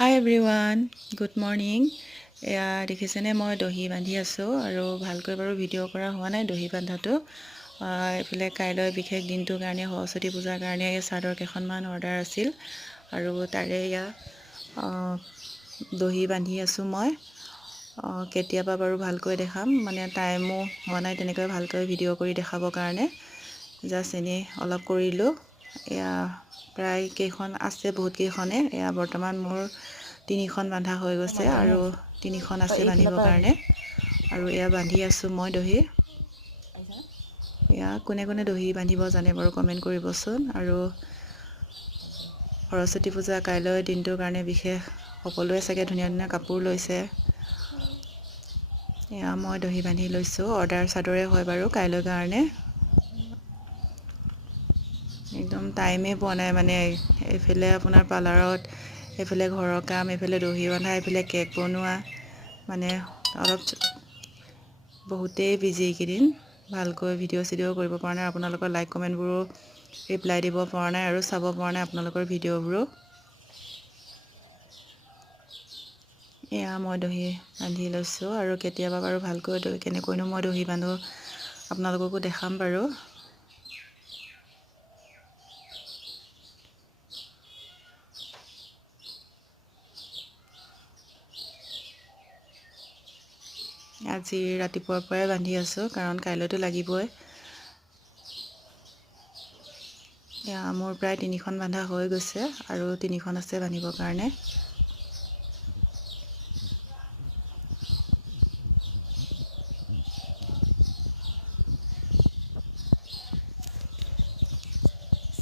হাই everyone, good morning. এয়া দেখিছেনে মই দহি বান্ধি আছোঁ আৰু ভালকৈ বাৰু ভিডিঅ' কৰা হোৱা নাই দহি বান্ধাটো। এইফালে কাইলৈ বিশেষ দিনটোৰ কাৰণে সৰস্বতী পূজাৰ কাৰণে এই চাদৰ কেইখনমান অৰ্ডাৰ আছিল আৰু তাৰে এয়া দহি বান্ধি আছোঁ মই। কেতিয়াবা বাৰু ভালকৈ দেখাম, মানে টাইমো হোৱা নাই তেনেকৈ ভালকৈ ভিডিঅ' কৰি দেখাবৰ কাৰণে। জাষ্ট এনেই অলপ কৰিলোঁ। এয়া প্ৰায় কেইখন আছে, বহুত কেইখনে। এয়া বৰ্তমান মোৰ 3খন বান্ধা হৈ গৈছে আৰু 3খন আছে বান্ধিবৰ কাৰণে। আৰু এয়া বান্ধি আছোঁ মই দহি। এয়া কোনে কোনে দহি বান্ধিব জানে বাৰু কমেণ্ট কৰিবচোন। আৰু সৰস্বতী পূজা কাইলৈ দিনটোৰ কাৰণে বিশেষ সকলোৱে চাগে ধুনীয়া ধুনীয়া কাপোৰ লৈছে। এয়া মই দহি বান্ধি লৈছোঁ। অৰ্ডাৰ চাদৰে হয় বাৰু কাইলৈ কাৰণে। একদম টাইমেই পোৱা নাই, মানে এইফালে আপোনাৰ পাৰ্লাৰত, এইফালে ঘৰৰ কাম, এইফালে দহি বন্ধা, এইফালে কেক বনোৱা, মানে অলপ বহুতেই বিজি এইকেইদিন। ভালকৈ ভিডিঅ' চিডিঅ' কৰিব পৰা নাই, আপোনালোকৰ লাইক কমেণ্টবোৰো ৰিপ্লাই দিব পৰা নাই আৰু চাব পৰা নাই আপোনালোকৰ ভিডিঅ'বোৰো। এয়া মই দহি বান্ধি লৈছোঁ আৰু কেতিয়াবা বাৰু ভালকৈ কেনেকৈনো মই দহি বান্ধো আপোনালোককো দেখাম বাৰু। আজি ৰাতিপুৱাৰ পৰাই বান্ধি আছোঁ, কাৰণ কাইলৈতো লাগিবই। এয়া মোৰ প্ৰায় 3খন বান্ধা হৈ গৈছে আৰু 3খন আছে বান্ধিবৰ কাৰণে।